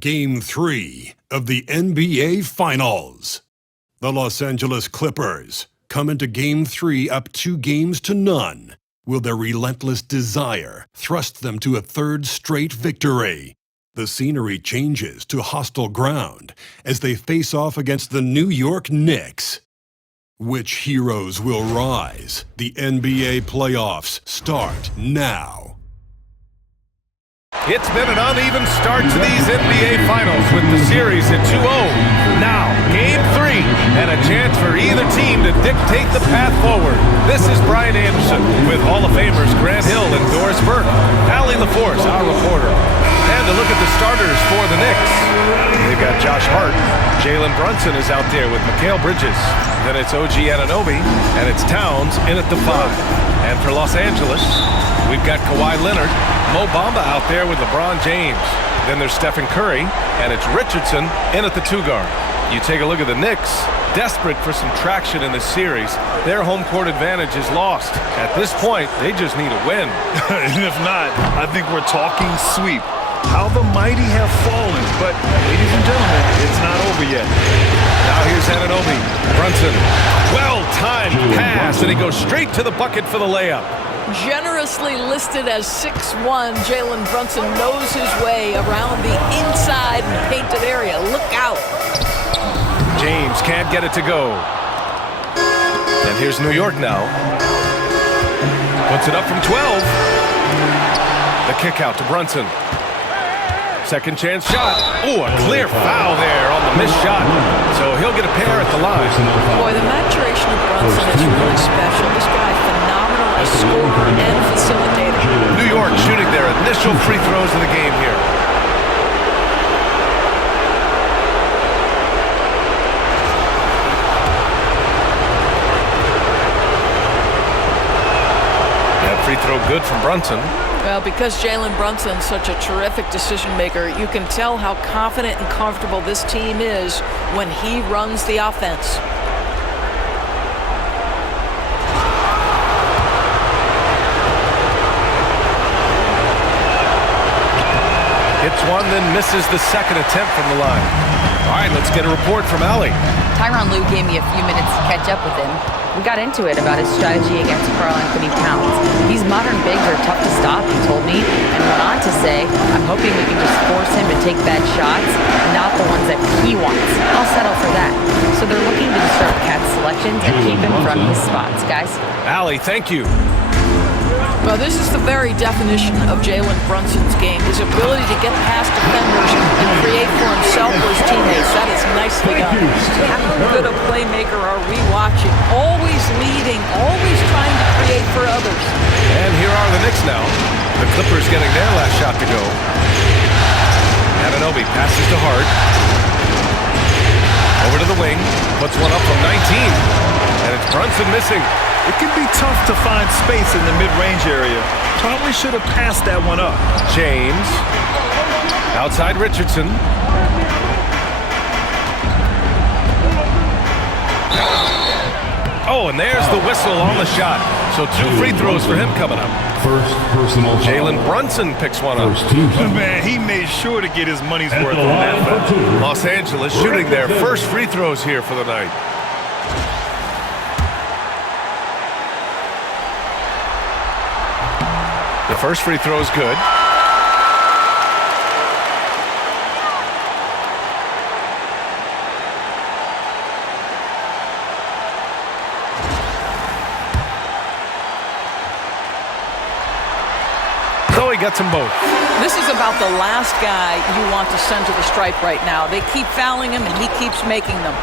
Game 3 of the NBA Finals. The Los Angeles Clippers come into Game 3 up 2-0. Will their relentless desire thrust them to a third straight victory? The scenery changes to hostile ground as they face off against the New York Knicks. Which heroes will rise? The NBA playoffs start now. It's been an uneven start to these NBA Finals with the series at 2-0. Now, Game 3, and a chance for either team to dictate the path forward. This is Brian Anderson with Hall of Famers Grant Hill and Doris Burke. Allie LaForce, our reporter. And to look at the starters for the Knicks. They've got Josh Hart. Jalen Brunson is out there with Mikal Bridges. Then it's OG Anunoby, and it's Towns in at the 5. And for Los Angeles, we've got Kawhi Leonard, Mo Bamba out there with LeBron James. Then there's Stephen Curry, and it's Richardson in at the 2 guard. You take a look at the Knicks, desperate for some traction in this series. Their home court advantage is lost. At this point, they just need a win. And if not, I think we're talking sweep. How the mighty have fallen, but ladies and gentlemen, it's not over yet. Now here's Anunoby. Brunson, well-timed pass, and he goes straight to the bucket for the layup. Generously listed as 6'1", Jalen Brunson knows his way around the inside and painted area. Look out. James can't get it to go. And here's New York now. Puts it up from 12. The kick out to Brunson. Second chance shot. Oh, a clear foul there on the missed shot. So he'll get a pair at the line. Boy, the maturation of Brunson is really special. This guy, phenomenal as scorer and facilitator. New York shooting their initial free throws of the game here. That free throw good from Brunson. Well, because Jalen Brunson's such a terrific decision maker, you can tell how confident and comfortable this team is when he runs the offense. Hits one, then misses the second attempt from the line. All right, let's get a report from Allie. Tyronn Lue gave me a few minutes to catch up with him. We got into it about his strategy against Karl-Anthony Towns. These modern bigs are tough to stop, he told me, and went on to say, I'm hoping we can just force him to take bad shots, not the ones that he wants. I'll settle for that. So they're looking to disrupt Cat's selections and keep him from his spots, guys. Allie, thank you. Well, this is the very definition of Jalen Brunson's game, his ability to get past defenders and create for himself or his teammates. That is nicely done. How good a playmaker are we watching? Always leading, always trying to create for others. And here are the Knicks now. The Clippers getting their last shot to go. Anunoby passes to Hart. Over to the wing, puts one up from 19. And it's Brunson missing. It can be tough to find space in the mid-range area. Probably should have passed that one up. James. Outside Richardson. Oh, and there's the whistle on the shot. So 2 free throws for him coming up. First personal foul. Jalen Brunson picks one up. Man, he made sure to get his money's worth on that foul. Los Angeles shooting their first free throws here for the night. The first free throw is good. So he gets them both. This is about the last guy you want to send to the stripe right now. They keep fouling him, and he keeps making them.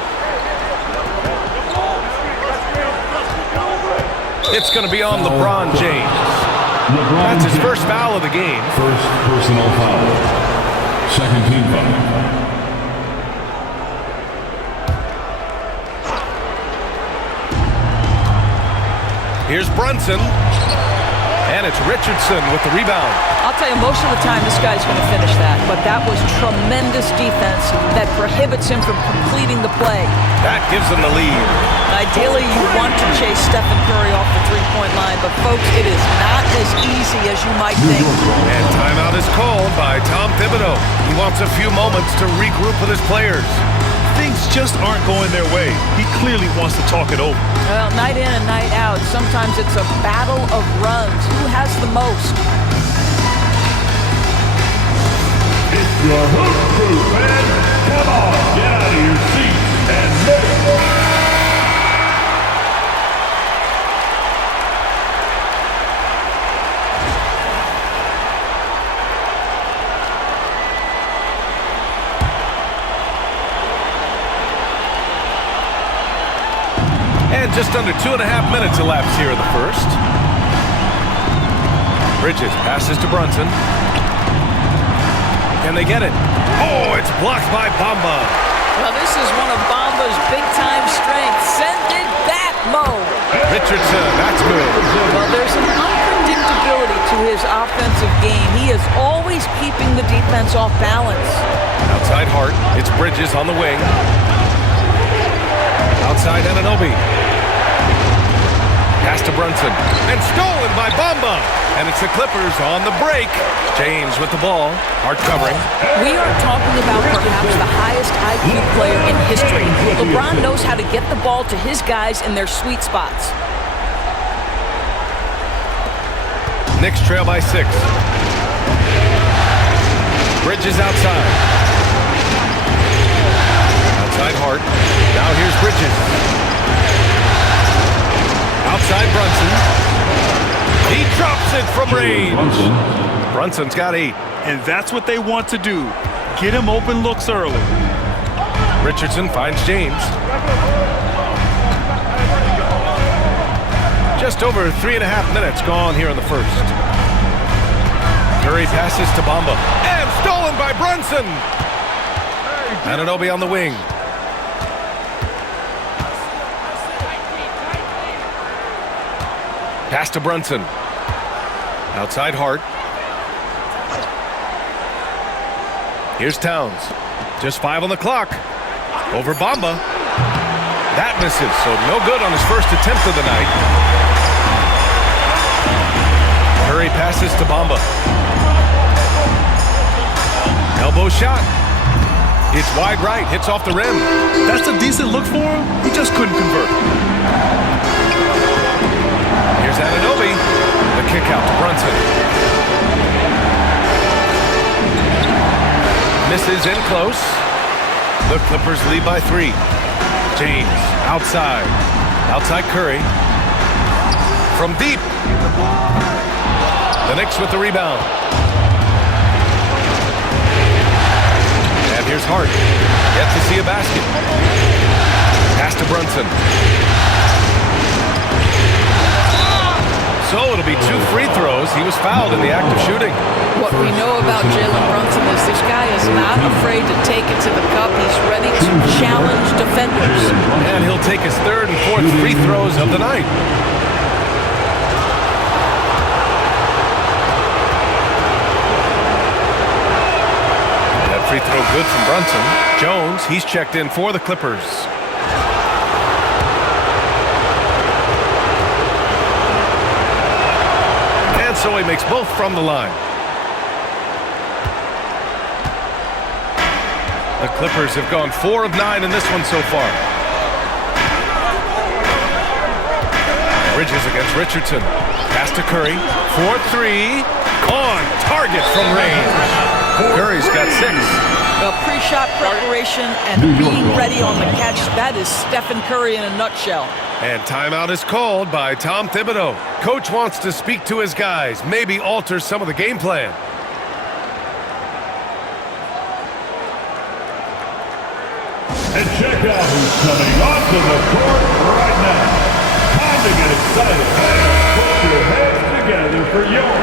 It's going to be on LeBron James. That's his first foul of the game. First personal foul. Second team foul. Here's Brunson. And it's Richardson with the rebound. I'll tell you, most of the time this guy's going to finish that, but that was tremendous defense that prohibits him from completing the play. That gives them the lead. Ideally, you want to chase Stephen Curry off the three-point line, but folks, it is not as easy as you might think. And timeout is called by Tom Thibodeau. He wants a few moments to regroup with his players. Things just aren't going their way. He clearly wants to talk it over. Well, night in and night out, sometimes it's a battle of runs. Who has the most? It's your Hoop Crew, man. Come on, get out of your seats and move. And just under 2.5 minutes elapsed here in the first. Bridges passes to Brunson. Can they get it? Oh, it's blocked by Bamba. Well, this is one of Bamba's big-time strengths. Send it back, Mo. Richardson, that's good. Well, there's an unpredictability to his offensive game. He is always keeping the defense off balance. Outside Hart, it's Bridges on the wing. Outside Anunoby. Pass to Brunson. And stolen by Bamba. And it's the Clippers on the break. James with the ball. Hart covering. We are talking about perhaps the highest IQ player in history. LeBron knows how to get the ball to his guys in their sweet spots. Knicks trail by 6. Bridges outside. Outside Hart. Now here's Bridges. Outside Brunson. He drops it from range. Brunson's got 8. And that's what they want to do. Get him open looks early. Richardson finds James. Just over 3.5 minutes gone here in the first. Curry passes to Bamba. And stolen by Brunson. Anunoby on the wing. Pass to Brunson. Outside Hart. Here's Towns. Just 5 on the clock. Over Bamba. That misses, so no good on his first attempt of the night. Curry passes to Bamba. Elbow shot. It's wide right, hits off the rim. That's a decent look for him. He just couldn't convert. Here's Anunoby. The kick out to Brunson. Misses in close. The Clippers lead by 3. James outside. Outside Curry. From deep. The Knicks with the rebound. And here's Hart. Yet to see a basket. Pass to Brunson. So it'll be 2 free throws. He was fouled in the act of shooting. What we know about Jalen Brunson is this guy is not afraid to take it to the cup. He's ready to challenge defenders. And he'll take his 3rd and 4th free throws of the night. That free throw good from Brunson. Jones, he's checked in for the Clippers. And so he makes both from the line. The Clippers have gone 4 of 9 in this one so far. Bridges against Richardson. Pass to Curry. 4-3. On target from range. Curry's got 6. Well, pre-shot preparation and being ready on the catch, that is Stephen Curry in a nutshell. And timeout is called by Tom Thibodeau. Coach wants to speak to his guys, maybe alter some of the game plan. And check out who's coming onto the court right now. Time to get excited, man. Put your heads together for your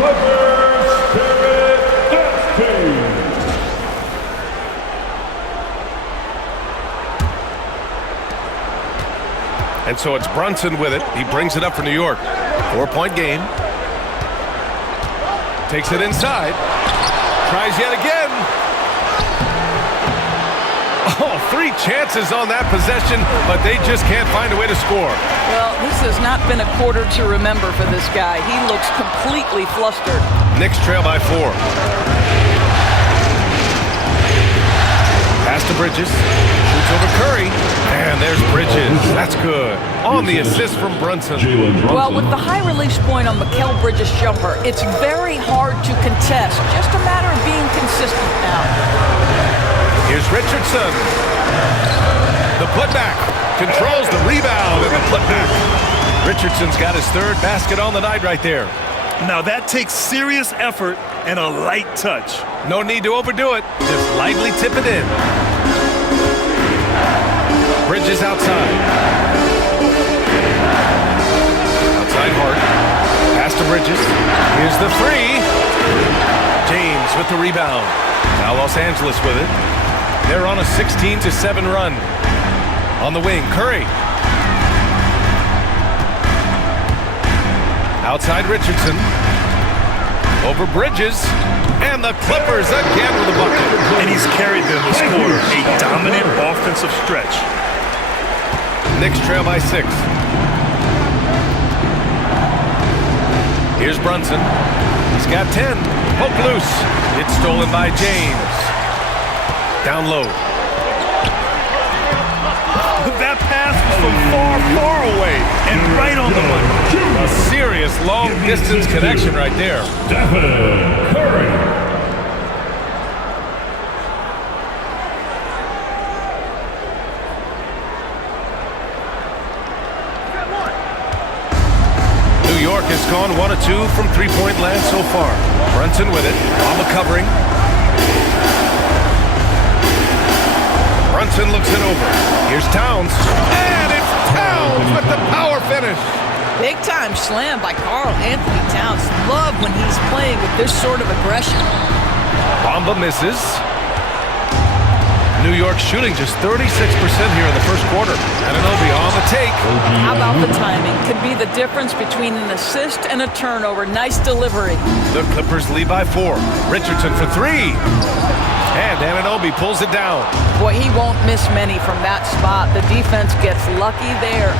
Clippers Spirit Dance Team. And so it's Brunson with it. He brings it up for New York. 4-point game. Takes it inside. Tries yet again. Oh, 3 chances on that possession, but they just can't find a way to score. Well, this has not been a quarter to remember for this guy. He looks completely flustered. Knicks trail by 4. Pass to Bridges. Shoots over Curry. And there's Bridges. That's good. On the assist from Brunson. Well, with the high release point on Mikal Bridges' jumper, it's very hard to contest. Just a matter of being consistent now. Here's Richardson. The putback. Controls the rebound and the putback. Richardson's got his 3rd basket on the night right there. Now that takes serious effort and a light touch. No need to overdo it. Just lightly tip it in. Bridges outside. Outside Hart. Pass to Bridges. Here's the 3. James with the rebound. Now Los Angeles with it. They're on a 16-7 run. On the wing, Curry. Outside Richardson. Over Bridges. And the Clippers again with a bucket. And he's carried them this quarter. A dominant offensive stretch. Knicks trail by 6. Here's Brunson. He's got 10. Poke loose. It's stolen by James. Down low. That pass was from far, far away and right on the money. A serious long-distance connection right there. Stephen Curry. New York has gone 1 of 2 from three-point land so far. Brunson with it. Obama covering. Brunson looks it over. Here's Towns. And it's Towns with the power finish. Big time slam by Karl Anthony Towns. Love when he's playing with this sort of aggression. Bamba misses. New York shooting just 36% here in the first quarter. Anunoby on the take. How about the timing? Could be the difference between an assist and a turnover. Nice delivery. The Clippers lead by 4. Richardson for 3. And Anunoby pulls it down. Boy, he won't miss many from that spot. The defense gets lucky there.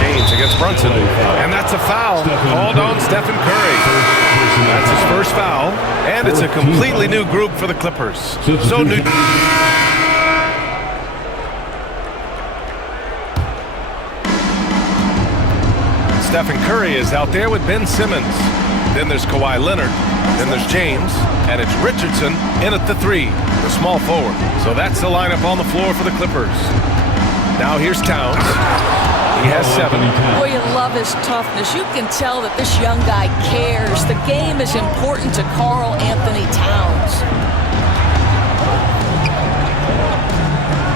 James against Brunson. And that's a foul called on Stephen Curry. That's his first foul. And it's a completely new group for the Clippers. So new. Stephen Curry is out there with Ben Simmons. Then there's Kawhi Leonard. Then there's James. And it's Richardson in at the 3, the small forward. So that's the lineup on the floor for the Clippers. Now here's Towns. He has 7. Boy, you love his toughness. You can tell that this young guy cares. The game is important to Karl Anthony Towns.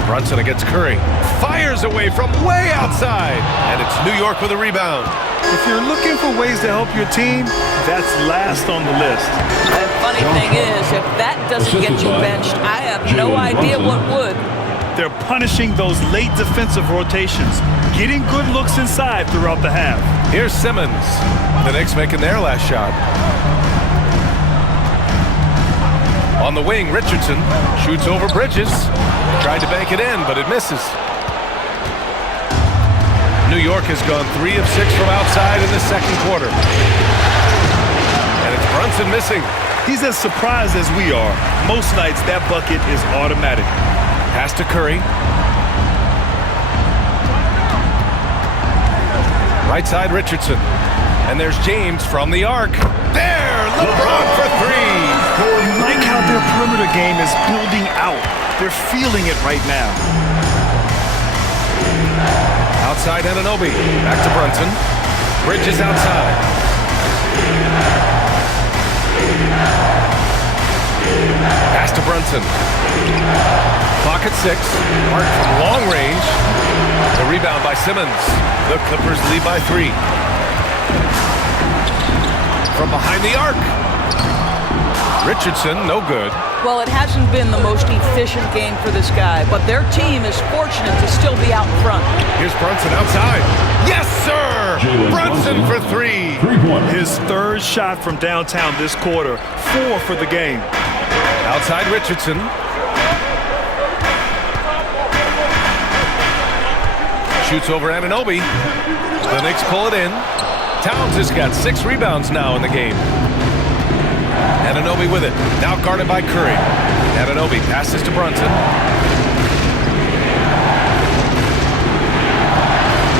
Brunson against Curry. Fires away from way outside. And it's New York with a rebound. If you're looking for ways to help your team, that's last on the list. The funny thing is, if that doesn't get you benched, I have no idea what would. They're punishing those late defensive rotations, getting good looks inside throughout the half. Here's Simmons. The Knicks making their last shot. On the wing, Richardson shoots over Bridges. Tried to bank it in, but it misses. New York has gone 3 of 6 from outside in the second quarter. And it's Brunson missing. He's as surprised as we are. Most nights, that bucket is automatic. Pass to Curry. Right side, Richardson. And there's James from the arc. There, LeBron for 3. You like how their perimeter game is building out. They're feeling it right now. Outside Anunoby. Back to Brunson. Bridges outside. Pass to Brunson. Clock at 6. Hart from long range. The rebound by Simmons. The Clippers lead by 3. From behind the arc. Richardson, no good. Well, it hasn't been the most efficient game for this guy, but their team is fortunate to still be out in front. Here's Brunson outside. Yes, sir! Brunson for 3. his third shot from downtown this quarter. 4 for the game. Outside Richardson. Shoots over Anunoby. The Knicks pull it in. Towns has got 6 rebounds now in the game. Anunoby with it. Now guarded by Curry. Anunoby passes to Brunson.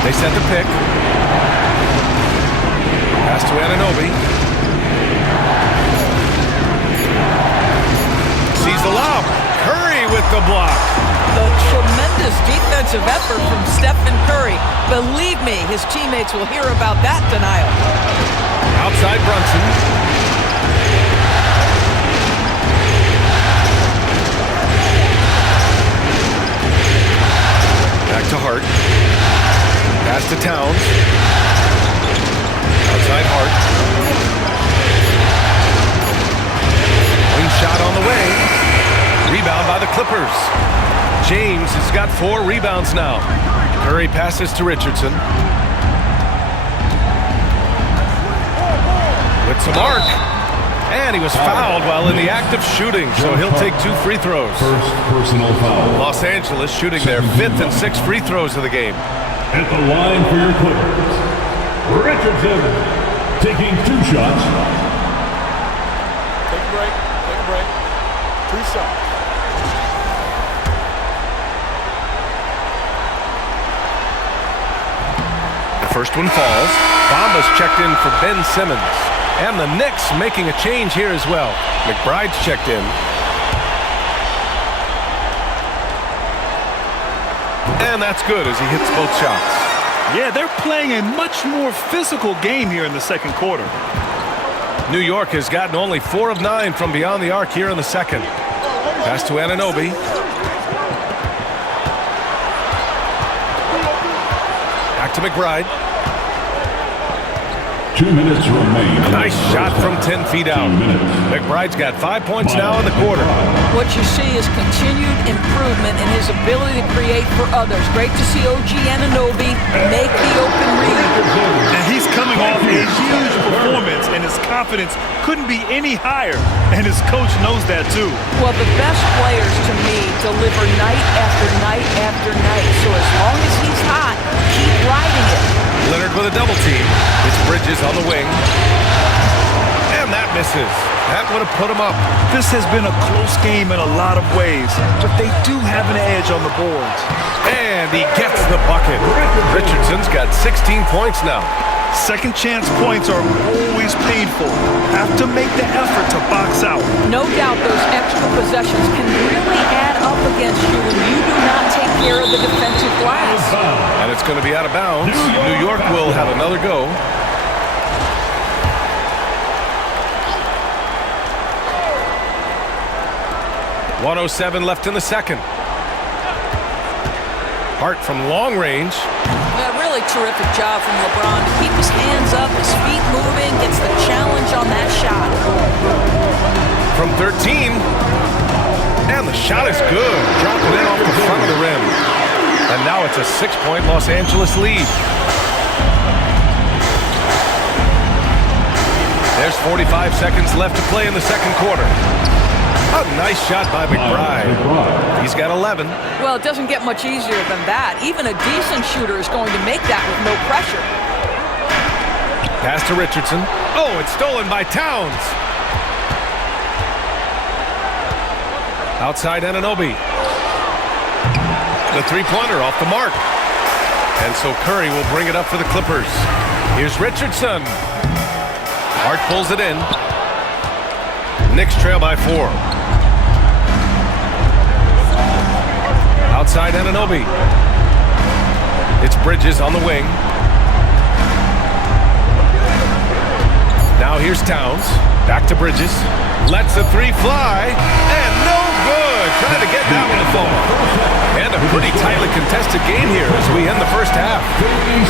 They set the pick. Pass to Anunoby. Sees the lob. Curry with the block. The tremendous defensive effort from Stephen Curry. Believe me, his teammates will hear about that denial. Outside Brunson. Back to Hart. Pass to Towns. Outside Hart. Wing shot on the way. Rebound by the Clippers. James has got 4 rebounds now. Curry passes to Richardson. With some arc. And he was fouled while in the act of shooting, so he'll take 2 free throws. First personal foul. Los Angeles shooting their 5th and 6th free throws of the game. At the line for your Clippers, Richardson taking 2 shots. Take a break. 2 shots. The first one falls. Bamba's checked in for Ben Simmons. And the Knicks making a change here as well. McBride's checked in. And that's good as he hits both shots. Yeah, they're playing a much more physical game here in the second quarter. New York has gotten only 4 of 9 from beyond the arc here in the second. Pass to Anunoby. Back to McBride. 2 minutes remain. Nice shot from 10 feet out. McBride's got 5 points now in the quarter. What you see is continued improvement in his ability to create for others. Great to see OG Anunoby make the open read. And he's coming off a huge performance, and his confidence couldn't be any higher. And his coach knows that too. Well, the best players to me deliver night after night after night. So as long as he's hot, keep riding it. Leonard with a double team. It's Bridges on the wing. And that misses. That would have put him up. This has been a close game in a lot of ways, but they do have an edge on the boards. And he gets the bucket. Richardson's got 16 points now. Second chance points are always painful. Have to make the effort to box out. No doubt those extra possessions can really add up against you when you do not take care of the defensive glass. And it's going to be out of bounds. New York will have another go. .107 left in the second. Hart from long range. A really terrific job from LeBron to keep his hands up, his feet moving, gets the challenge on that shot. From 13. And the shot is good. Dropping in off the front of the rim. And now it's a 6-point Los Angeles lead. There's 45 seconds left to play in the second quarter. A nice shot by McBride. He's got 11. Well, it doesn't get much easier than that. Even a decent shooter is going to make that with no pressure. Pass to Richardson. Oh, it's stolen by Towns. Outside Anunoby. The three-pointer off the mark. And so Curry will bring it up for the Clippers. Here's Richardson. Hart pulls it in. Knicks trail by 4. Outside Anunoby. It's Bridges on the wing. Now here's Towns. Back to Bridges. Lets a 3 fly. And no good. Trying to get that one to fall. And a pretty tightly contested game here as we end the first half.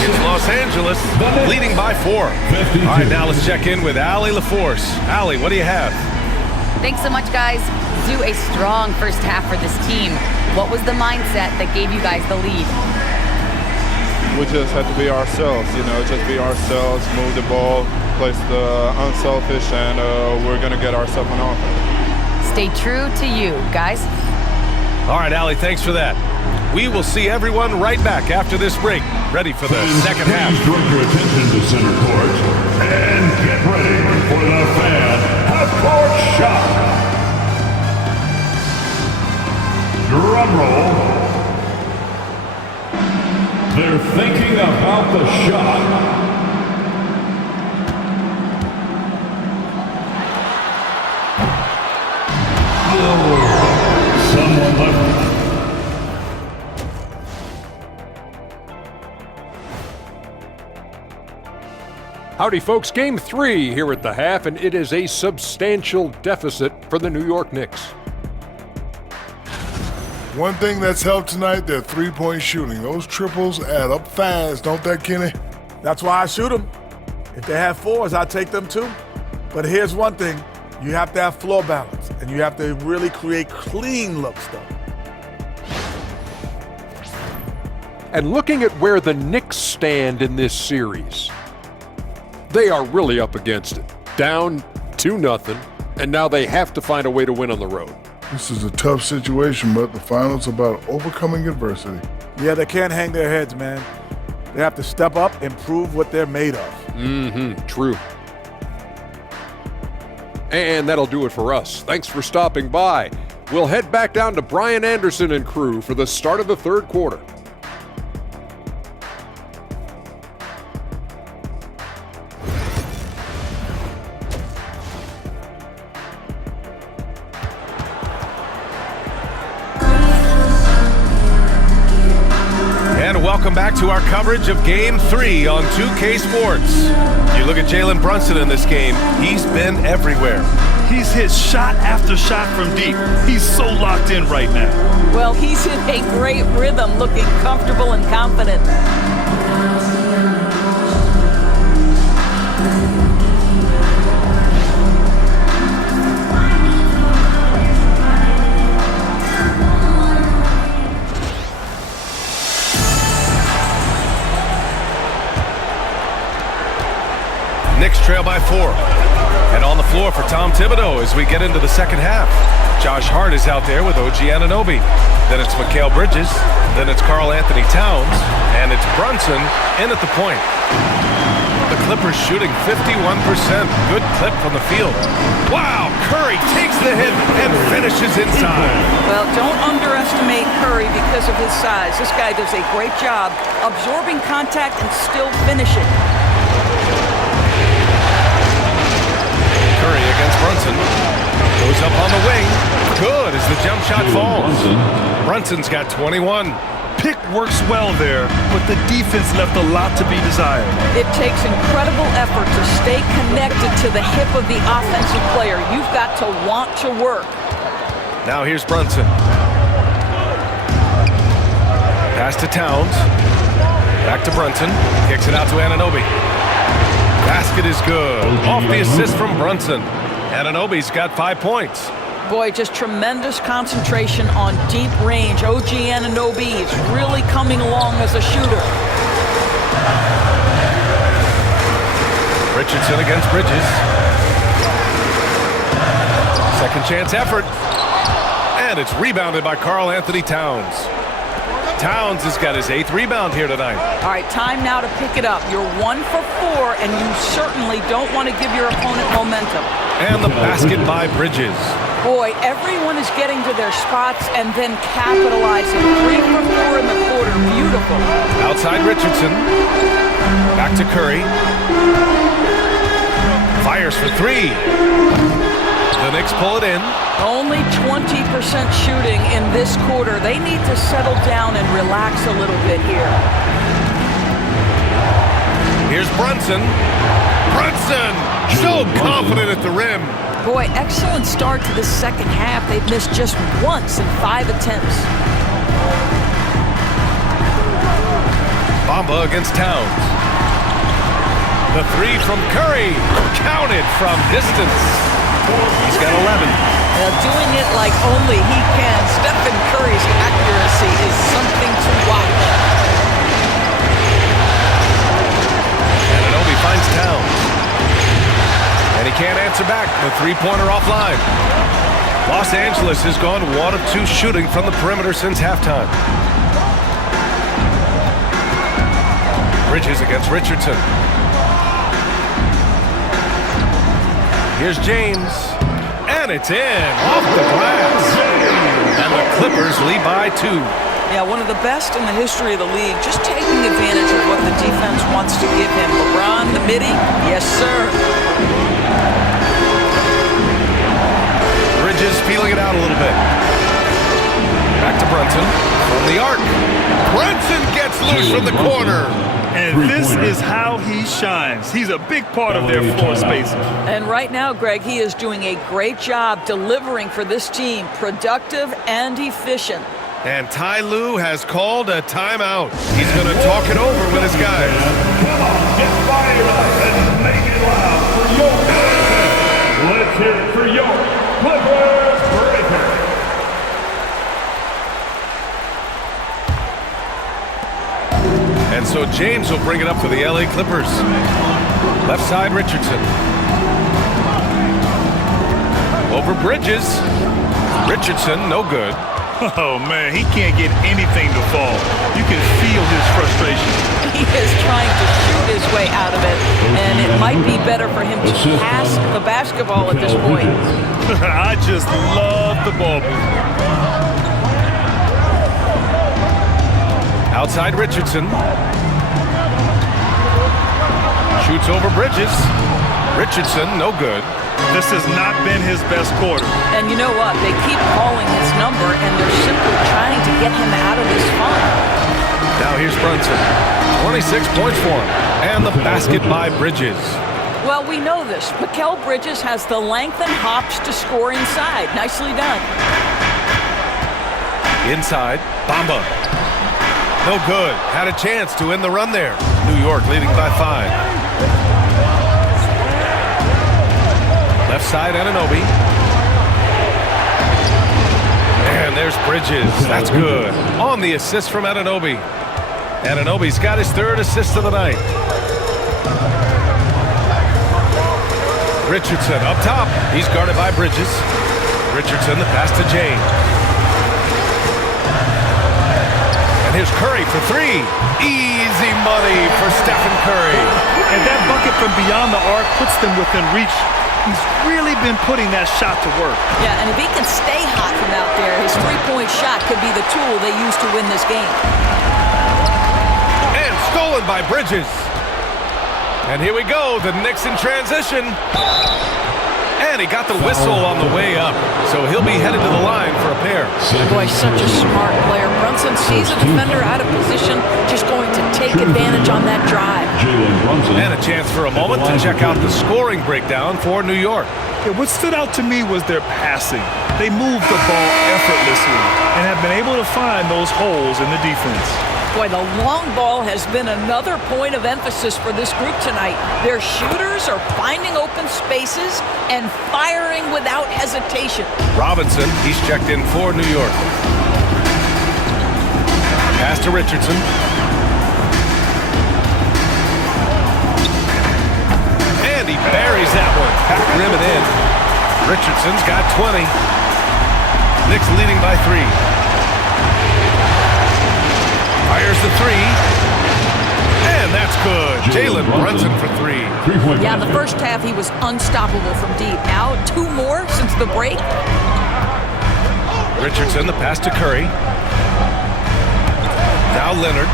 It's Los Angeles leading by 4. All right, now let's check in with Allie LaForce. Allie, what do you have? Thanks so much, guys. Do a strong first half for this team. What was the mindset that gave you guys the lead? we just have to be ourselves, just be ourselves, move the ball, play the unselfish, and we're going to get ourselves an offense. Stay true to you, guys. All right, Allie, thanks for that. We will see everyone right back after this break, ready for the second half. Please direct your attention to center court and get ready for the fan half-court shot. Drum roll. They're thinking about the shot. Oh, someone left. Howdy, folks. Game 3 here at the half, and it is a substantial deficit for the New York Knicks. One thing that's helped tonight, their three-point shooting. Those triples add up fast, don't they, Kenny? That's why I shoot them. If they have fours, I take them too. But here's one thing. You have to have floor balance, and you have to really create clean looks, though. And looking at where the Knicks stand in this series, they are really up against it. Down 2-0, and now they have to find a way to win on the road. This is a tough situation, but the finals are about overcoming adversity. Yeah, they can't hang their heads, man. They have to step up and prove what they're made of. True. And that'll do it for us. Thanks for stopping by. We'll head back down to Brian Anderson and crew for the start of the third quarter. Welcome back to our coverage of Game 3 on 2K Sports. You look at Jalen Brunson in this game, he's been everywhere. He's hit shot after shot from deep. He's so locked in right now. Well, he's in a great rhythm, looking comfortable and confident. Knicks trail by 4. And on the floor for Tom Thibodeau as we get into the second half. Josh Hart is out there with OG Anunoby. Then it's Mikal Bridges. Then it's Karl Anthony Towns. And it's Brunson in at the point. The Clippers shooting 51%. Good clip from the field. Wow, Curry takes the hit and finishes inside. Well, don't underestimate Curry because of his size. This guy does a great job absorbing contact and still finishing. Curry against Brunson. Goes up on the wing. Good as the jump shot falls. Brunson's got 21. Pick works well there, but the defense left a lot to be desired. It takes incredible effort to stay connected to the hip of the offensive player. You've got to want to work. Now here's Brunson. Pass to Towns. Back to Brunson. Kicks it out to Anunoby. Basket is good. Off the assist from Brunson. Anunoby's got 5 points. Boy, just tremendous concentration on deep range. OG Anunoby is really coming along as a shooter. Richardson against Bridges. Second chance effort. And it's rebounded by Karl Anthony Towns. Towns has got his 8th rebound here tonight. All right, time now to pick it up. You're 1 for 4, and you certainly don't want to give your opponent momentum. And the basket by Bridges. Boy, everyone is getting to their spots and then capitalizing. 3 for 4 in the quarter. Beautiful. Outside Richardson. Back to Curry. Fires for 3. The Knicks pull it in. Only 20% shooting in this quarter. They need to settle down and relax a little bit here. Here's Brunson. Brunson! So confident at the rim. Boy, excellent start to the second half. They've missed just once in 5 attempts. Bamba against Towns. The 3 from Curry. Counted from distance. He's got 11. Doing it like only he can. Stephen Curry's accuracy is something to watch. against Towns. And he can't answer back. The three-pointer offline. Los Angeles has gone 1 of 2 shooting from the perimeter since halftime. Bridges against Richardson. Here's James. And it's in. Off the glass. And the Clippers lead by 2. Yeah, one of the best in the history of the league, just taking advantage of what the defense wants to give him. LeBron, the midi, yes, sir. Bridges feeling it out a little bit. Back to Brunson from the arc. Brunson gets loose from the corner. And this is how he shines. He's a big part of their floor spacing. And right now, Greg, he is doing a great job delivering for this team, productive and efficient. And Ty Lue has called a timeout. He's going to talk it over with his guys. Come on, get fired up and make it loud for York. Let's hear it for York. Clippers breaker. And so James will bring it up for the LA Clippers. Left side, Richardson. Over Bridges. Richardson, no good. Oh, man, he can't get anything to fall. You can feel his frustration. He is trying to shoot his way out of it, and it might be better for him to pass the basketball at this point. I just love the ball movement. Outside Richardson. Shoots over Bridges. Richardson, no good. This has not been his best quarter. And you know what? They keep calling his number, and they're simply trying to get him out of this funk. Now here's Brunson. 26 points for him. And the basket by Bridges. Well, we know this. Mikal Bridges has the length and hops to score inside. Nicely done. Inside, Bamba. No good. Had a chance to end the run there. New York leading by 5. Left side, Anunoby. And there's Bridges. That's good. On the assist from Anunoby. Anunoby's got his 3rd assist of the night. Richardson up top. He's guarded by Bridges. Richardson, the pass to James. And here's Curry for 3. Easy money for Stephen Curry. And that bucket from beyond the arc puts them within reach. He's really been putting that shot to work. Yeah, and if he can stay hot from out there, his three-point shot could be the tool they use to win this game. And stolen by Bridges. And here we go, the Knicks in transition. And he got the whistle on the way up, so he'll be headed to the line for a pair. Boy, such a smart player. Brunson sees a defender out of position, just going to take advantage on that drive. And a chance for a moment to check out the scoring breakdown for New York. Yeah, what stood out to me was their passing. They moved the ball effortlessly and have been able to find those holes in the defense. Boy, the long ball has been another point of emphasis for this group tonight. Their shooters are finding open spaces and firing without hesitation. Robinson, he's checked in for New York. Pass to Richardson. And he buries that one. Back rim and in. Richardson's got 20. Knicks leading by 3. Fires the 3. And that's good. Jalen Brunson for 3. Yeah, in the first half, he was unstoppable from deep. Now, 2 more since the break. Richardson, the pass to Curry. Now Leonard.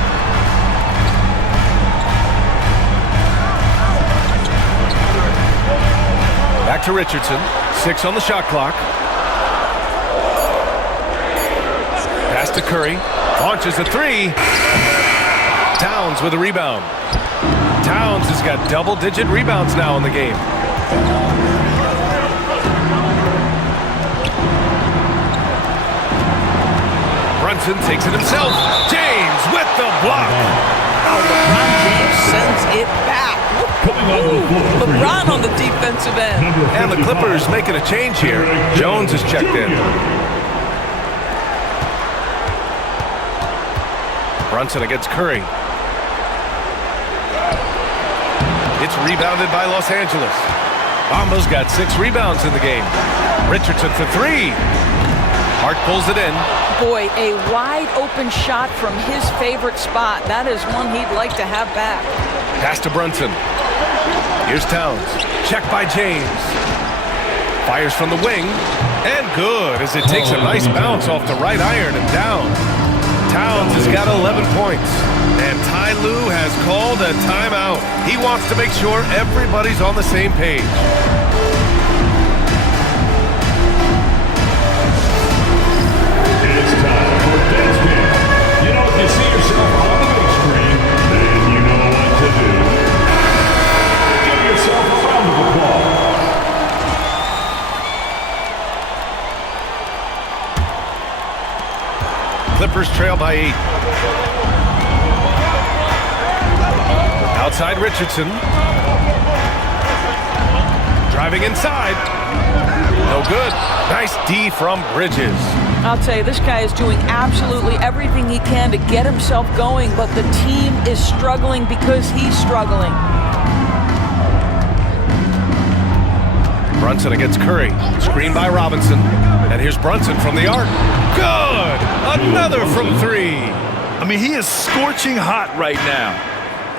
Back to Richardson. 6 on the shot clock. Pass to Curry. Launches a 3. Towns with a rebound. Towns has got double-digit rebounds now in the game. Brunson takes it himself. James with the block. Oh, LeBron James sends it back. Ooh, LeBron on the defensive end. And the Clippers making a change here. Jones is checked in. Brunson against Curry. It's rebounded by Los Angeles. Bamba's got 6 rebounds in the game. Richardson for 3. Hart pulls it in. Boy, a wide open shot from his favorite spot. That is one he'd like to have back. Pass to Brunson. Here's Towns. Check by James. Fires from the wing. And good as it takes a nice bounce off the right iron and down. Towns has got 11 points. And Ty Lue has called a timeout. He wants to make sure everybody's on the same page. It's time for dance game. You know, if you see yourself on the big screen, then you know what to do. Give yourself a round of applause. Clippers trail by 8. Outside Richardson. Driving inside. No good. Nice D from Bridges. I'll tell you, this guy is doing absolutely everything he can to get himself going, but the team is struggling because he's struggling. Brunson against Curry. Screen by Robinson. And here's Brunson from the arc. Good! Another from 3. I mean, he is scorching hot right now.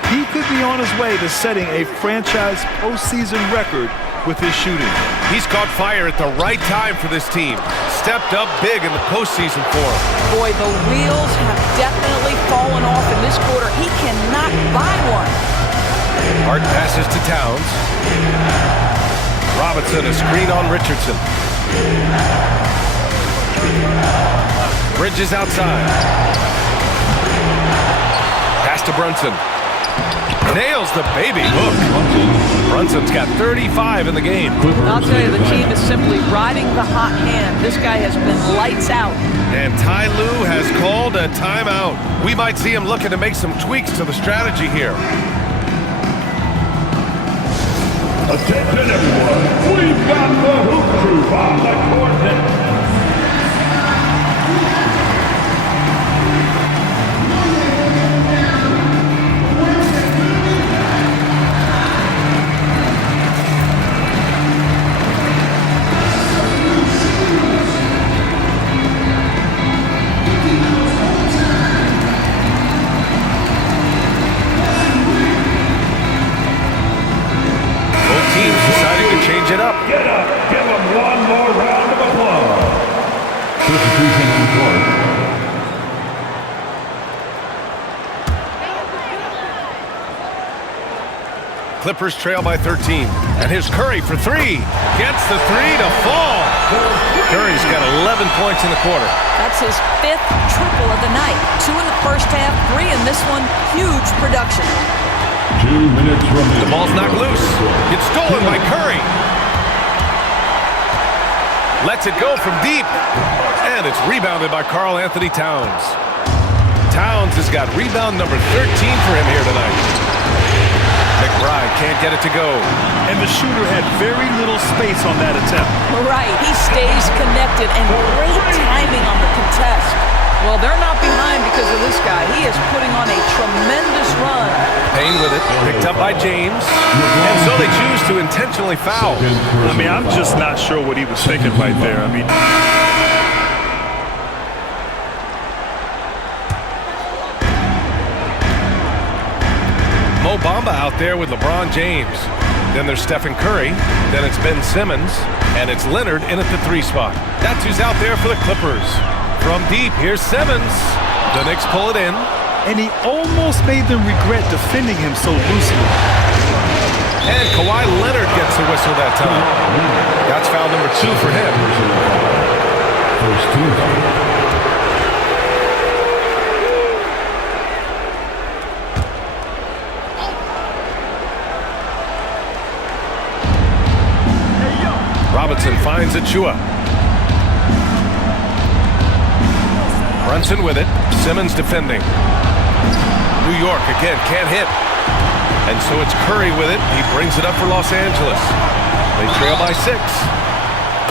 He could be on his way to setting a franchise postseason record with his shooting. He's caught fire at the right time for this team. Stepped up big in the postseason for him. Boy, the wheels have definitely fallen off in this quarter. He cannot buy one. Hart passes to Towns. Robinson, a screen on Richardson. Bridges outside. Pass to Brunson. Nails the baby hook. Brunson's got 35 in the game. I'll tell you, the team is simply riding the hot hand. This guy has been lights out. And Ty Lue has called a timeout. We might see him looking to make some tweaks to the strategy here. Attention everyone, we've got the Hoop Troop on the court now. Change it up. Get up, give them one more round of applause. Substitution on the court. Clippers trail by 13. And here's Curry for 3. Gets the 3 to fall. Curry's got 11 points in the quarter. That's his 5th triple of the night. 2 in the first half, 3 in this one. Huge production. 2 minutes remaining. The ball's knocked loose. It's stolen by Curry. Lets it go from deep. And it's rebounded by Karl Anthony Towns. Towns has got rebound number 13 for him here tonight. McBride can't get it to go. And the shooter had very little space on that attempt. Right, he stays connected and great timing on the contest. Well, they're not behind because of this guy. He is putting on a tremendous run. Payne with it, picked up by James. And so they choose to intentionally foul. I mean, I'm just not sure what he was thinking right there. I mean, Mo Bamba out there with LeBron James. Then there's Stephen Curry. Then it's Ben Simmons. And it's Leonard in at the 3 spot. That's who's out there for the Clippers. From deep, here's Simmons. The Knicks pull it in. and he almost made them regret defending him so loosely. And Kawhi Leonard gets the whistle that time. That's foul number 2 for him. First team. Robinson finds Achua. Brunson with it. Simmons defending. New York again can't hit. And so it's Curry with it. He brings it up for Los Angeles. They trail by 6.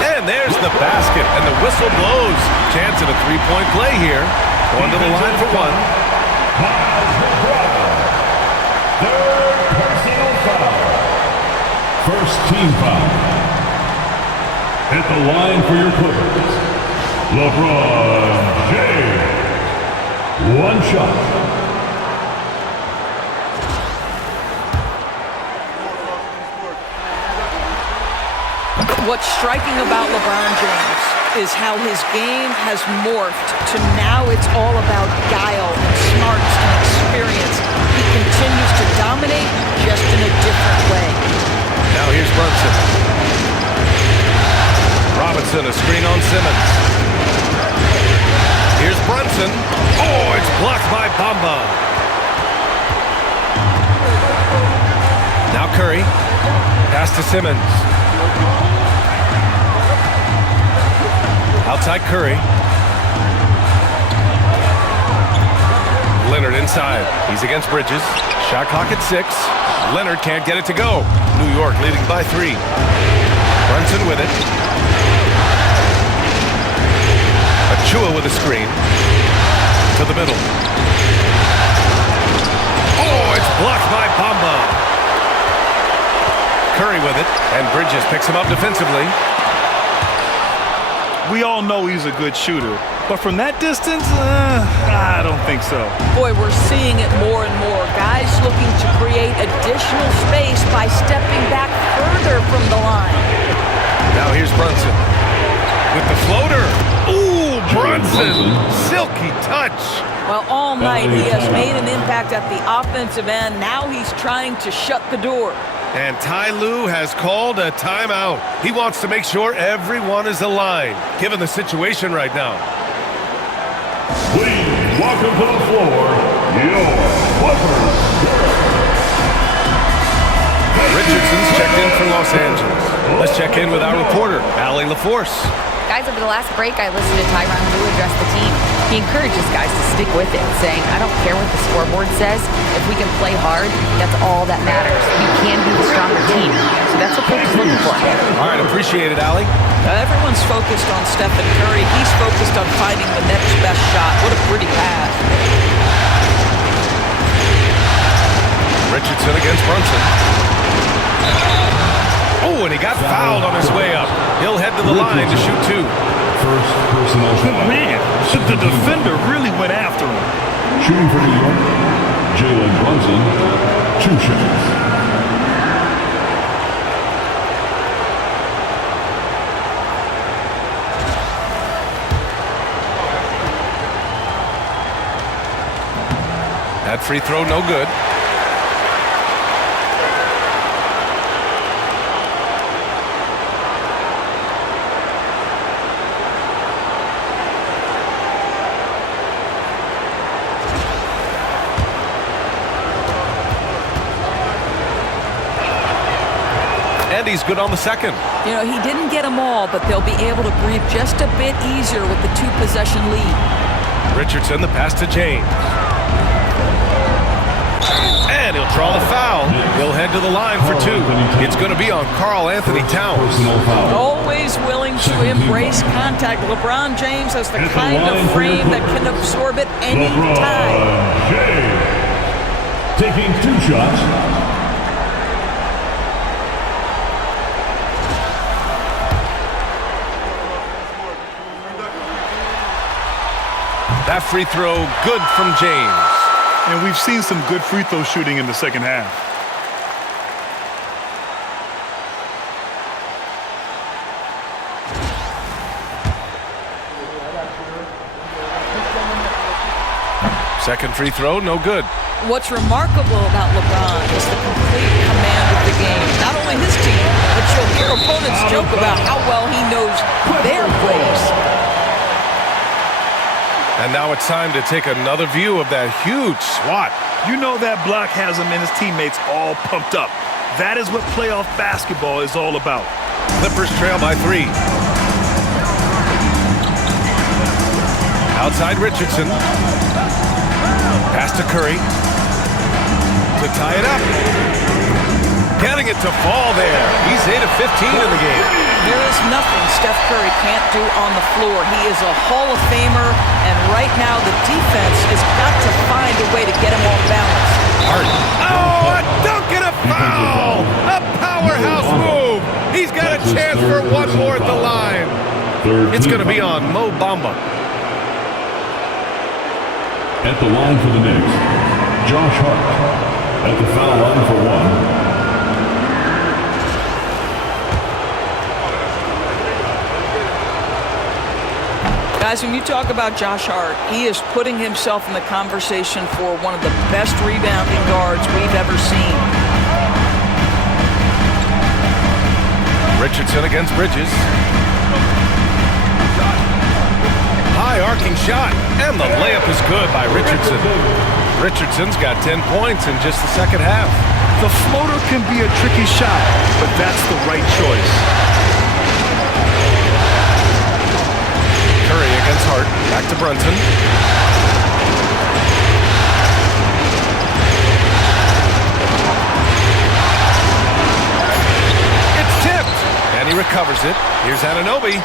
And there's the basket. And the whistle blows. Chance at a three-point play here. Going to the line for 1. Third personal foul. First team foul. At the line for your Clippers, LeBron James. One shot. What's striking about LeBron James is how his game has morphed to now it's all about guile and smarts and experience. He continues to dominate just in a different way. Now here's Brunson. Robinson, a screen on Simmons. Here's Brunson. Oh, it's blocked by Bamba. Now Curry. Pass to Simmons. Outside Curry. Leonard inside. He's against Bridges. Shot clock at 6. Leonard can't get it to go. New York leading by 3. Brunson with it. Achua with a screen. To the middle. Oh, it's blocked by Bamba. Curry with it. And Bridges picks him up defensively. We all know he's a good shooter, but from that distance, I don't think so. Boy, we're seeing it more and more. Guys looking to create additional space by stepping back further from the line. Now here's Brunson with the floater. Ooh, Brunson, silky touch. Well, all night he has made an impact at the offensive end. Now he's trying to shut the door. And Ty Lue has called a timeout. He wants to make sure everyone is aligned, given the situation right now. Please welcome to the floor, your Clippers. Richardson's checked in for Los Angeles. Let's check in with our reporter, Allie LaForce. Guys, over the last break, I listened to Tyronn Lue address the team. He encourages guys to stick with it, saying, I don't care what the scoreboard says. If we can play hard, that's all that matters. We can be the stronger team. So that's what Coach is looking for. All right, appreciate it, Allie. Everyone's focused on Stephen Curry. He's focused on finding the next best shot. What a pretty pass. Richardson against Brunson. Oh, and he got fouled on his way up. He'll head to the line to shoot 2. First personal foul. Man, the defender really went after him. Shooting for New York, Jalen Brunson, 2 shots. That free throw no good. And he's good on the second. You know, he didn't get them all, but they'll be able to breathe just a bit easier with the 2-possession lead. Richardson, the pass to James. And he'll draw the foul. He'll head to the line for 2. It's going to be on Karl Anthony Towns. Always willing to embrace contact. LeBron James has the kind of frame that can absorb it any time. James taking 2 shots. That free throw good from James. And we've seen some good free throw shooting in the second half. Second free throw, no good. What's remarkable about LeBron is the complete command of the game. Not only his team, but you'll hear opponents joke about how well he knows their plays. And now it's time to take another view of that huge swat. You know that block has him and his teammates all pumped up. That is what playoff basketball is all about. Clippers trail by 3. Outside Richardson. Pass to Curry. To tie it up. Getting it to fall there. He's He's 8 of 15 in the game. There is nothing Steph Curry can't do on the floor. He is a Hall of Famer, and right now the defense has got to find a way to get him off balance. Oh, a dunk and a foul! A powerhouse move! He's got a chance for one more at the line. It's going to be on Mo Bamba. At the line for the Knicks, Josh Hart. At the foul line for one. Guys, when you talk about Josh Hart, he is putting himself in the conversation for one of the best rebounding guards we've ever seen. Richardson against Bridges. High arcing shot, and the layup is good by Richardson. Richardson's got 10 points in just the second half. The floater can be a tricky shot, but that's the right choice. Curry against Hart. Back to Brunson. It's tipped, and he recovers it. Here's Anunoby.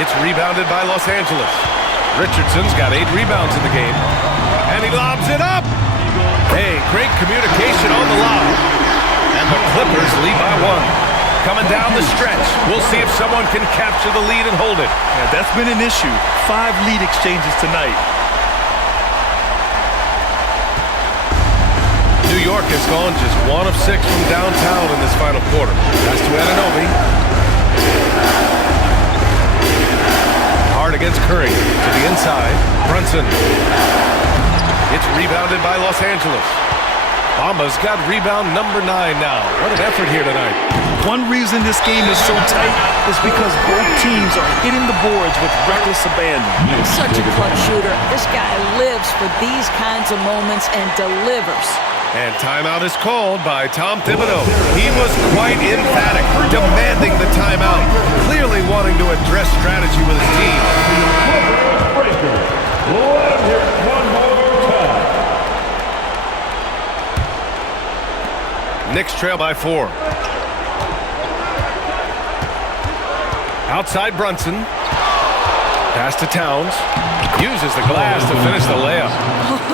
It's rebounded by Los Angeles. Richardson's got 8 rebounds in the game, and he lobs it up. Hey, great communication on the lob, and the Clippers lead by 1. Coming down the stretch. We'll see if someone can capture the lead and hold it. Yeah, that's been an issue. 5 lead exchanges tonight. New York has gone just 1 of 6 from downtown in this final quarter. Pass to Anunoby. Hard against Curry. To the inside. Brunson. It's rebounded by Los Angeles. Bamba's got rebound number 9 now. What an effort here tonight. One reason this game is so tight is because both teams are hitting the boards with reckless abandon. He's such a clutch shooter. This guy lives for these kinds of moments and delivers. And timeout is called by Tom Thibodeau. He was quite emphatic, demanding the timeout, clearly wanting to address strategy with his team. Breaker. Let him hear it one more time. Knicks trail by 4. Outside Brunson. Pass to Towns. Uses the glass to finish the layup.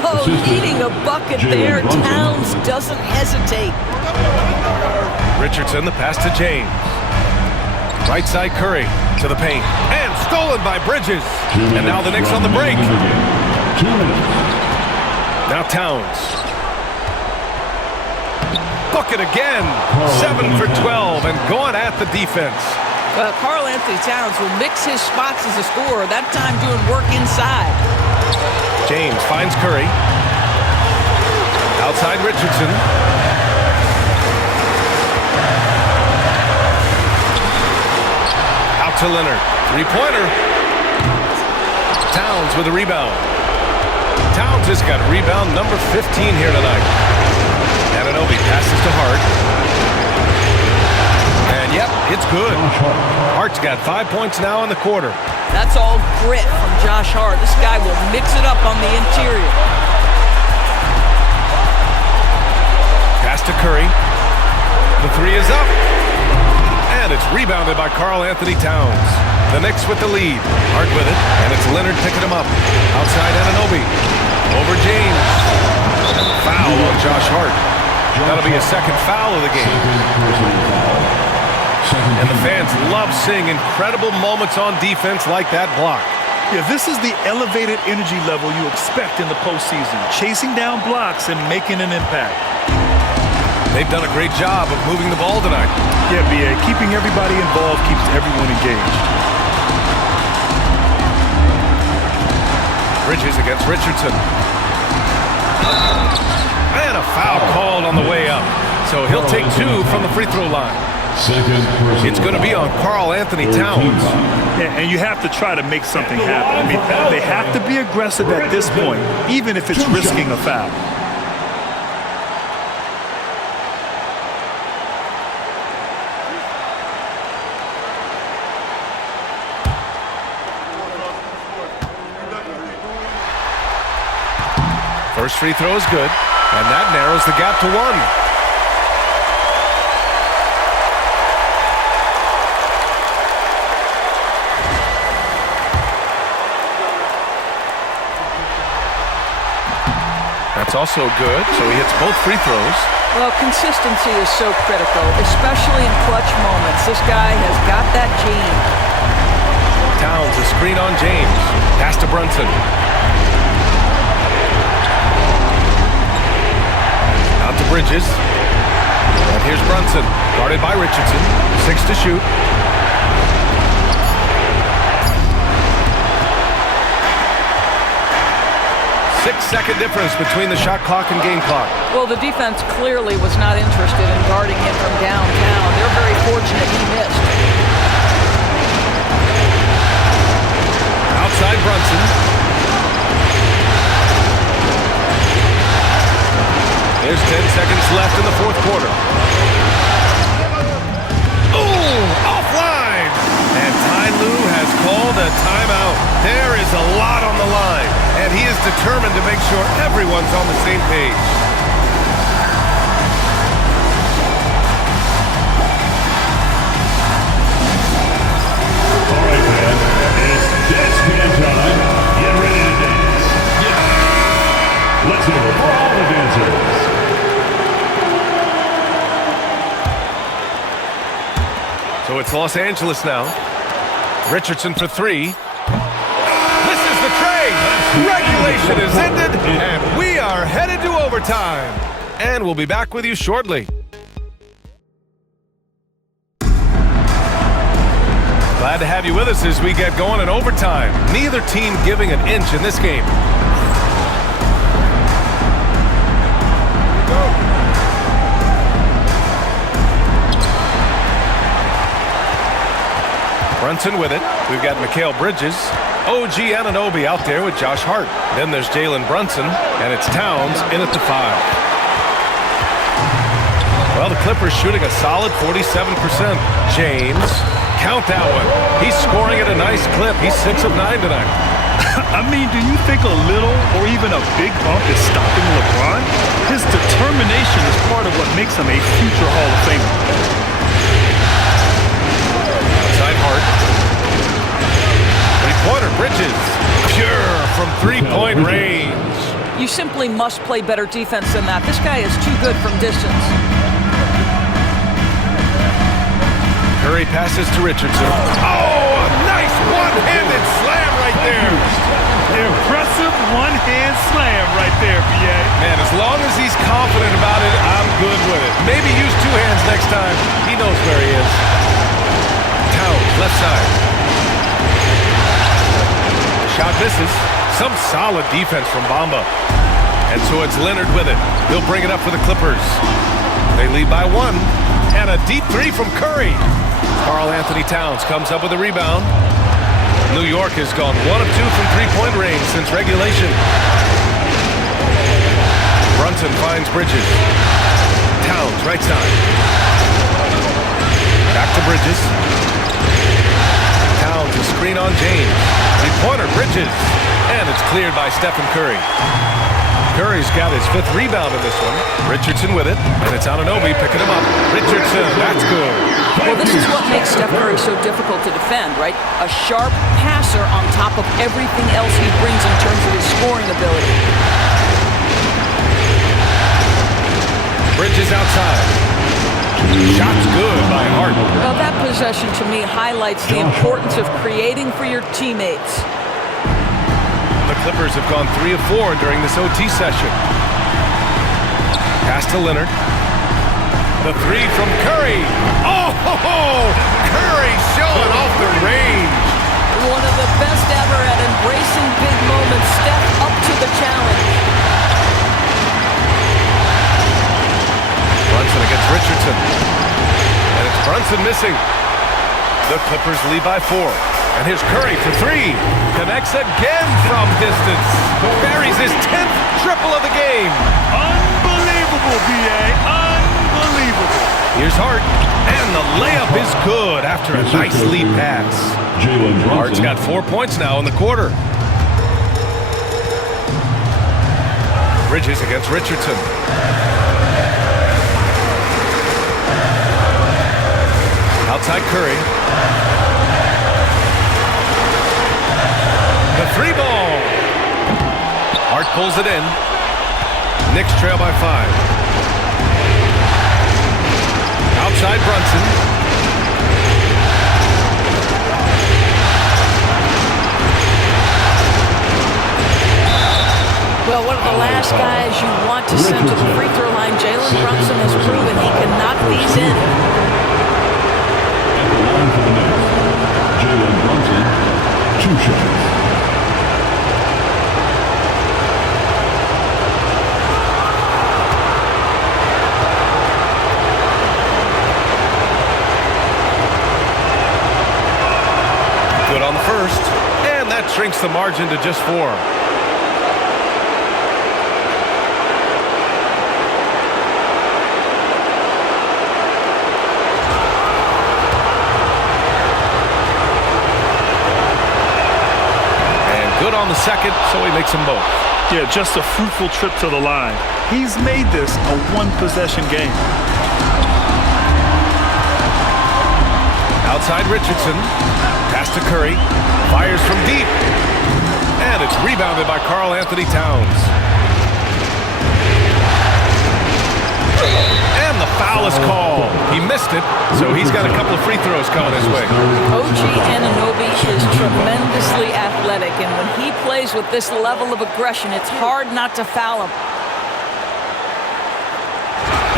Oh, needing a bucket there. Towns doesn't hesitate. Richardson, the pass to James. Right side Curry to the paint. And stolen by Bridges. And now the Knicks on the break. 2 minutes. Now Towns. Bucket again. 7 for 12 and going at the defense. Well, Karl Anthony Towns will mix his spots as a scorer, that time doing work inside. James finds Curry. Outside Richardson. Out to Leonard. 3-pointer. Towns with a rebound. Towns has got rebound number 15 here tonight. Anunoby passes to Hart. And yep, it's good. Hart's got 5 points now in the quarter. That's all grit from Josh Hart. This guy will mix it up on the interior. Pass to Curry. The 3 is up. And it's rebounded by Karl Anthony Towns. The Knicks with the lead. Hart with it. And it's Leonard picking him up. Outside Anunoby. Over James. Foul on Josh Hart. That'll be his second foul of the game. And the fans love seeing incredible moments on defense like that block. Yeah, this is the elevated energy level you expect in the postseason. Chasing down blocks and making an impact. They've done a great job of moving the ball tonight. Yeah, B.A., keeping everybody involved keeps everyone engaged. Bridges against Richardson. And a foul called on the way up. So he'll take 2 from the free throw line. It's going to be on Karl Anthony Towns. Yeah, and you have to try to make something happen. I mean, they have to be aggressive at this point, even if it's risking a foul. First free throw is good, and that narrows the gap to 1. That's also good, so he hits both free throws. Well, consistency is so critical, especially in clutch moments. This guy has got that gene. Towns, a screen on James. Pass to Brunson. Out to Bridges. And here's Brunson, guarded by Richardson. 6 to shoot. 6-second difference between the shot clock and game clock. Well, the defense clearly was not interested in guarding him from downtown. They're very fortunate he missed. Outside Brunson. There's 10 seconds left in the fourth quarter. Oh, offline! And Ty Lue has called a timeout. There is a lot on the line, and he is determined to make sure everyone's on the same page. All right, man. It's dance jam time. Get ready to dance. Yeah. Let's hear it for all the dancers. So it's Los Angeles now. Richardson for 3. This is the train. Regulation is ended, and we are headed to overtime. And we'll be back with you shortly. Glad to have you with us as we get going in overtime. Neither team giving an inch in this game. Brunson with it. We've got Mikal Bridges. OG Anunoby out there with Josh Hart. Then there's Jalen Brunson, and it's Towns in at the 5. Well, the Clippers shooting a solid 47%. James, count that one. He's scoring at a nice clip. He's 6 of 9 tonight. I mean, do you think a little or even a big bump is stopping LeBron? His determination is part of what makes him a future Hall of Famer. Outside Hart. Three-pointer Bridges. Pure from three-point range. You simply must play better defense than that. This guy is too good from distance. Curry passes to Richardson. Oh, a nice one-handed slam right there. Impressive one-hand slam right there, B.A. Man, as long as he's confident about it, I'm good with it. Maybe use 2 hands next time. He knows where he is. Towns, left side. Shot misses. Some solid defense from Bamba. And so it's Leonard with it. He'll bring it up for the Clippers. They lead by 1. And a deep 3 from Curry. Karl Anthony Towns comes up with a rebound. New York has gone 1 of 2 from three-point range since regulation. Brunson finds Bridges. Towns, right side. Back to Bridges. Towns, a screen on James. Three-pointer, Bridges. And it's cleared by Stephen Curry. Curry's got his 5th rebound in this one. Richardson with it, and it's Anunoby picking him up. Richardson, that's good. Well, this is what makes Steph Curry so difficult to defend, right? A sharp passer on top of everything else he brings in terms of his scoring ability. Bridges outside. Shot's good by Hart. Well, that possession to me highlights the importance of creating for your teammates. The Clippers have gone 3 of 4 during this OT session. Pass to Leonard. The 3 from Curry. Oh, Curry showing off the range. One of the best ever at embracing big moments. Step up to the challenge. Brunson against Richardson. And it's Brunson missing. The Clippers lead by 4. And here's Curry for 3. Connects again from distance. Buries his 10th triple of the game. Unbelievable, B.A. Unbelievable. Here's Hart. And the layup is good after a nice lead pass. Hart's got 4 points now in the quarter. Bridges against Richardson. Outside Curry. The 3 ball. Hart pulls it in. Knicks trail by 5. Outside Brunson. Well, one of the last guys you want to send to the free throw line, Jalen Brunson has proven he can knock these in. At the line for the Knicks, Jalen Brunson, 2 shots. Good on the first, and that shrinks the margin to just 4. And good on the second, so he makes them both. Yeah, just a fruitful trip to the line. He's made this a one-possession game. Outside Richardson. Pass to Curry. Fires from deep. And it's rebounded by Karl Anthony Towns. And the foul is called. He missed it, so he's got a couple of free throws coming his way. OG Anunoby is tremendously athletic, and when he plays with this level of aggression, it's hard not to foul him.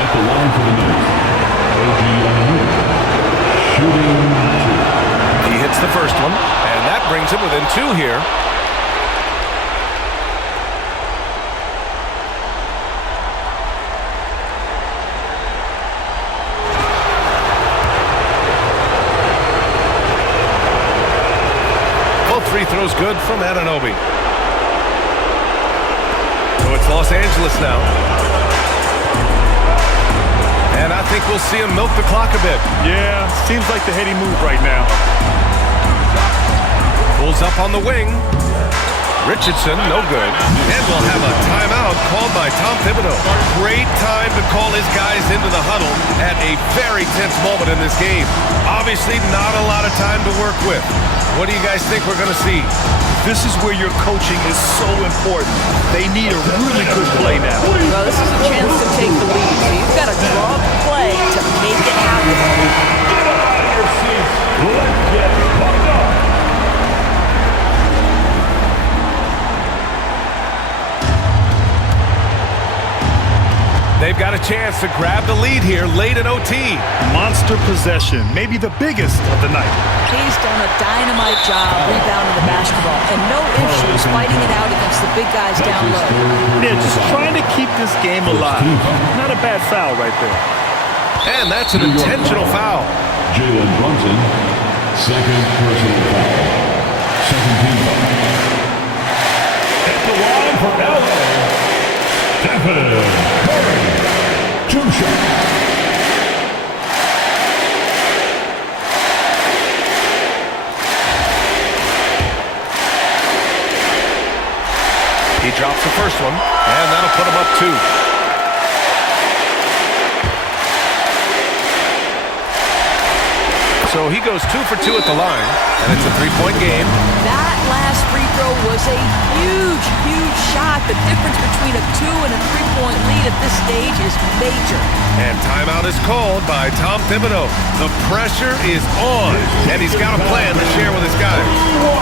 At the line for the Knicks, OG Anunoby, shooting 2. He hits the first one, and that brings him within 2 here. Both free throws good from Anunoby. So it's Los Angeles now. And I think we'll see him milk the clock a bit. Yeah, seems like the heady move right now. Pulls up on the wing. Richardson, no good. And we'll have a timeout called by Tom Thibodeau. Great time to call his guys into the huddle at a very tense moment in this game. Obviously not a lot of time to work with. What do you guys think we're going to see? This is where your coaching is so important. They need a really good play now. Well, this is a chance to take the lead, so you've got to draw the play to make it happen. Get up out of your seats. Let's get pumped up. They've got a chance to grab the lead here late in OT. Monster possession, maybe the biggest of the night. He's done a dynamite job rebounding the basketball, and no issues fighting it out against the big guys down low. Yeah, just trying to keep this game alive. Not a bad foul right there. And that's an intentional foul. Jalen Brunson, second personal foul. Second team foul. At the line for LA, Stephen Curry, 2 shots. He drops the first one, and that'll put him up 2. So he goes 2 for 2 at the line, and it's a 3-point game. That last free throw was a huge, huge shot. The difference between a 2 and a 3-point lead at this stage is major. And timeout is called by Tom Thibodeau. The pressure is on, and he's got a plan to share with his guys.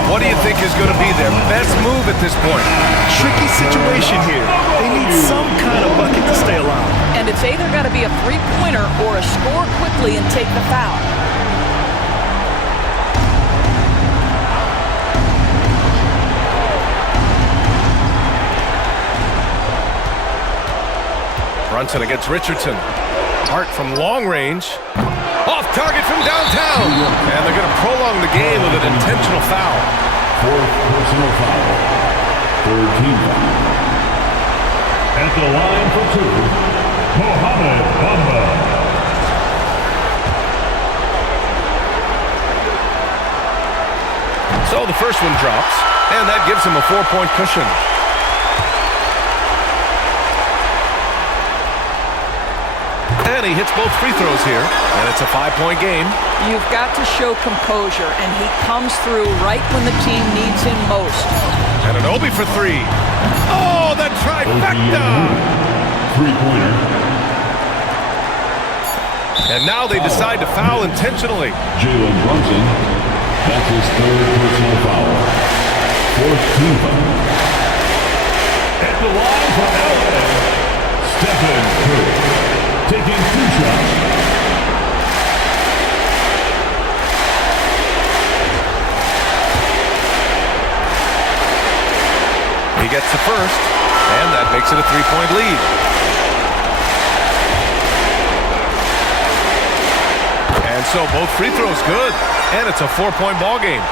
What do you think is going to be their best move at this point? Tricky situation here. They need some kind of bucket to stay alive. And it's either got to be a three-pointer or a score quickly and take the foul. Brunson against Richardson. Hart from long range. Off target from downtown. And they're going to prolong the game with an intentional foul. 4th personal foul. 3rd team foul. At the line for 2, Mohamed Bamba. So the first one drops, and that gives him a 4-point cushion. And he hits both free throws here, and it's a 5-point game. You've got to show composure, and he comes through right when the team needs him most. And Anunoby for 3. Oh, the trifecta! three-pointer. And now they decide to foul intentionally. Jalen Brunson, that's his third personal foul. Fourth team foul. At the line for LA, Stephen Curry, taking 2 shots. He gets the first, and that makes it a 3-point lead. And so both free throws good, and it's a 4-point ball game.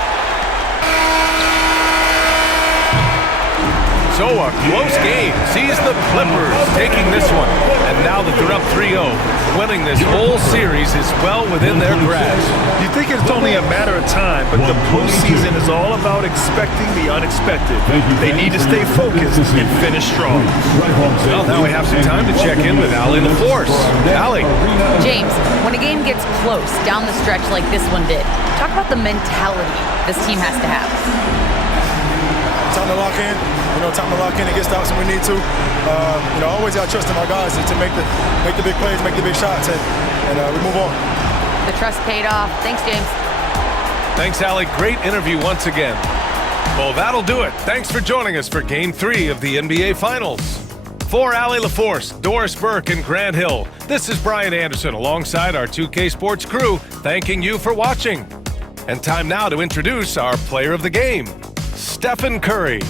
So a close game sees the Clippers taking this one. And now that they're up 3-0, winning this whole series is well within their grasp. You think it's only a matter of time, but the postseason is all about expecting the unexpected. They need to stay focused and finish strong. Well, now we have some time to check in with Allie LaForce. Allie. James, when a game gets close down the stretch like this one did, talk about the mentality this team has to have. Time to lock in, time to lock in and get stops when we need to. Always got to trust in our guys to make the big plays, make the big shots, and we move on. The trust paid off. Thanks, James. Thanks, Allie. Great interview once again. Well, that'll do it. Thanks for joining us for Game 3 of the NBA Finals. For Allie LaForce, Doris Burke, and Grant Hill, this is Brian Anderson alongside our 2K Sports crew, thanking you for watching. And time now to introduce our player of the game, Stephen Curry.